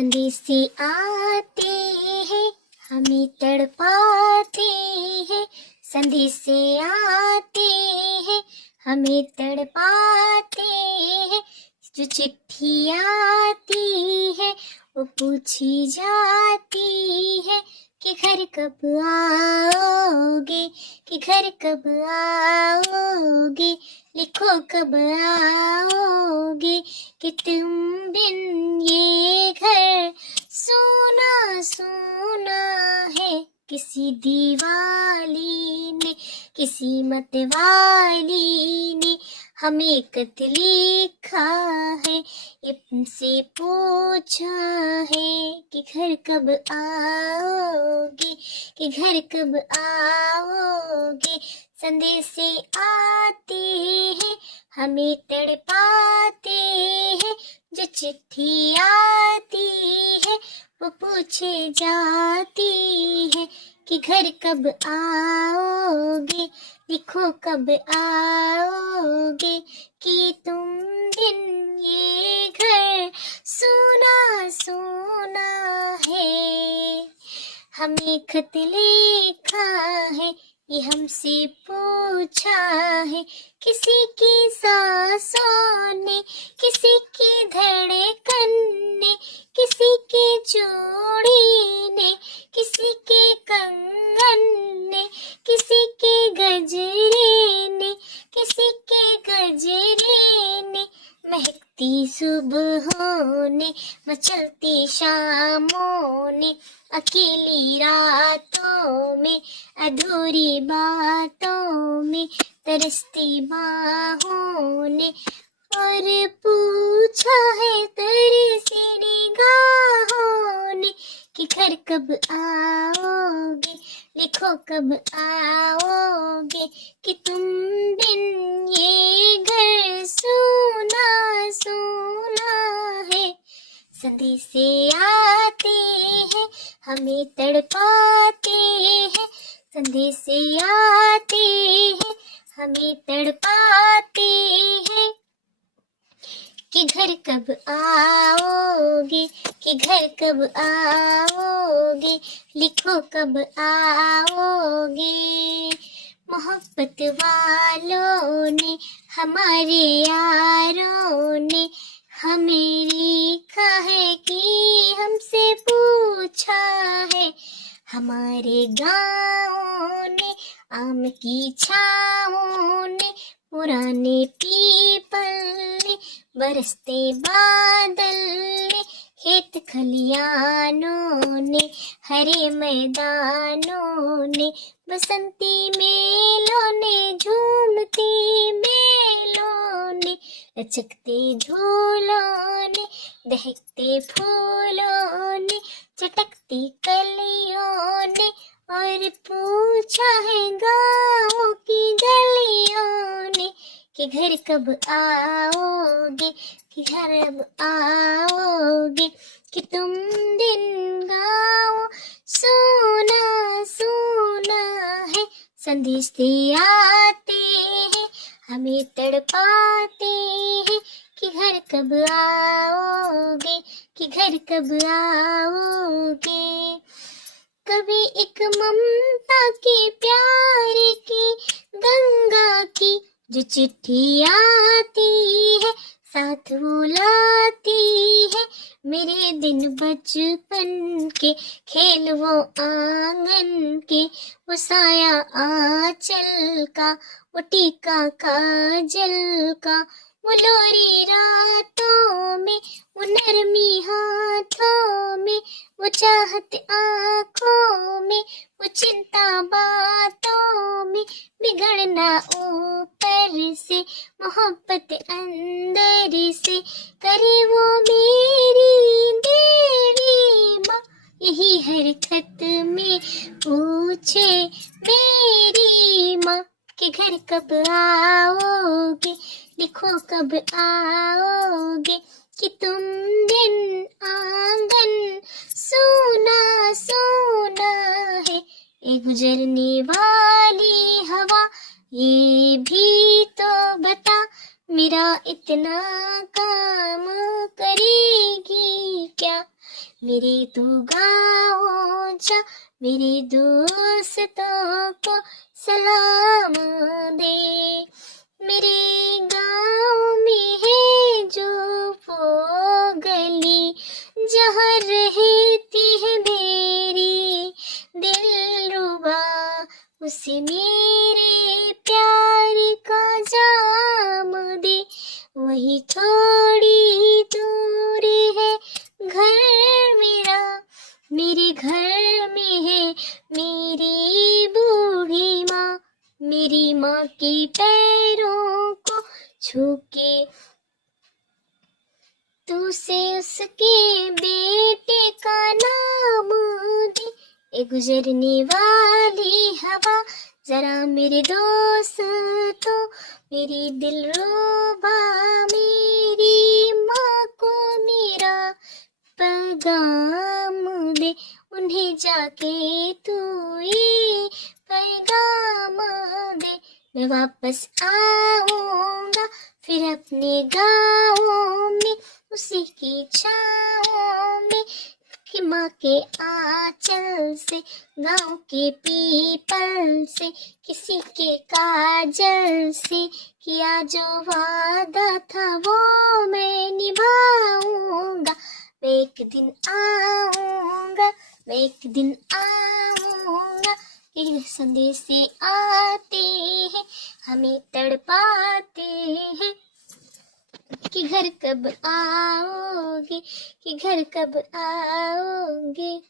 संदेशे आते हैं, हमें तड़पाते हैं। संदेशे आते हैं, हमें तड़पाते हैं। जो चिट्ठी आती है वो पूछी जाती है कि घर कब आओगे, कि घर कब आओगे, लिखो कब आओगे, कि तुम बिन ये घर सूना सूना है। किसी दीवाली ने, किसी मतवाली ने हमें खत लिखा है, इनसे पूछा है कि घर कब आओगे, कि घर कब आओगे। संदेशे आते हैं, हमें तड़पाते हैं। जो चिट्ठी आती है वो पूछे जाती है कि घर कब आओगे, लिखो कब आओगे, कि तुम बिन ये घर सूना सूना है। हमें खत लिखा है, ये हमसे पूछा है। किसी की सांसों ने, किसी की धड़कन ने, किसी की चूड़ी ने, किसी के कंगन ने, किसी के गजरे ने, किसी के गजरे ने, महकती सुबहों ने, मचलती शामों ने, अकेली रातों में, अधूरी बातों में, तरसती बाहों ने, और पूछा है तरसी निगाहों ने कि घर कब आओगे, लिखो कब आओगे, कि तुम बिन ये घर सूना सूना है। संदेशे आते हैं, हमें तड़पाते हैं। संदेशे आते हैं, हमें तड़पाते हैं कि घर कब आओगे, कि घर कब आओगे, लिखो कब आओगे। मोहब्बत वालों ने, हमारे यारों ने हमें लिखा है कि हमसे पूछा है। हमारे गाँवों ने, आम की छाँवों ने, पुराने पीपल ने, बरसते बादल ने, खेत खलियानों ने, हरे मैदानों ने, बसंती मेलों ने, झूमती मेलों ने, लचकते झूलों ने, दहकते फूलों ने, चटकती कलियों ने, और पूछा है गाँव की गलियों ने कि घर कब आओगे, कि घर अब आओगे, कि तुम दिन गाँव सोना सोना है। संदेशे आते हैं, हमें तड़पाते हैं कि घर कब आओगे, कि घर कब आओगे। कभी एक ममता की प्यार की गंगा की जो चिट्ठी आती है, साथ बुलाती है मेरे दिन बचपन के, खेल वो आंगन के, वो साया आंचल का, वो टीका काजल का, वो लोरी रातों में, वो नरमी हाथों में, वो चाहत आँखों में, वो चिंता बातों में, बिगड़ना ऊपर से, मोहब्बत अंदर से, करे वो मेरी देवी माँ। यही हरकत में पूछे मेरी माँ कि घर कब आओगे, लिखो कब आओगे, कि तुम दिन आंगन सोना सोना है। ये गुजरने वाली हवा ये भी तो बता, मेरा इतना काम करेगी क्या, मेरे तू गाँव जा, मेरे दोस्तों को सलाम दे। मेरे गाँव में है जो वो गली, जहाँ रहती है मेरी दिलरुबा, उसे मेरे प्यार का जाम दे। वही थोड़ी दूरी है घर मेरा, मेरे घर में है मेरी बूढ़ी माँ। मेरी माँ के पैरों को छू के तू से उसके बेटे का नाम दे। ए गुजरने वाली हवा, जरा मेरे दोस्त तो मेरी दिलरुबा, मेरी माँ को मेरा पैगाम दे। उन्हें जाके तू ये पैगाम दे। मैं वापस आऊंगा फिर अपने गाँव में, उसी की छाँव में, कि माँ के आंचल से, गाँव के पीपल से, किसी के काजल से, किया जो वादा था वो मैं निभाऊंगा। मैं एक दिन आऊंगा, मैं एक दिन आऊंगा। कि संदेशे आते हैं हमें तड़पाते हैं, कि घर कब आओगे, कि घर कब आओगे।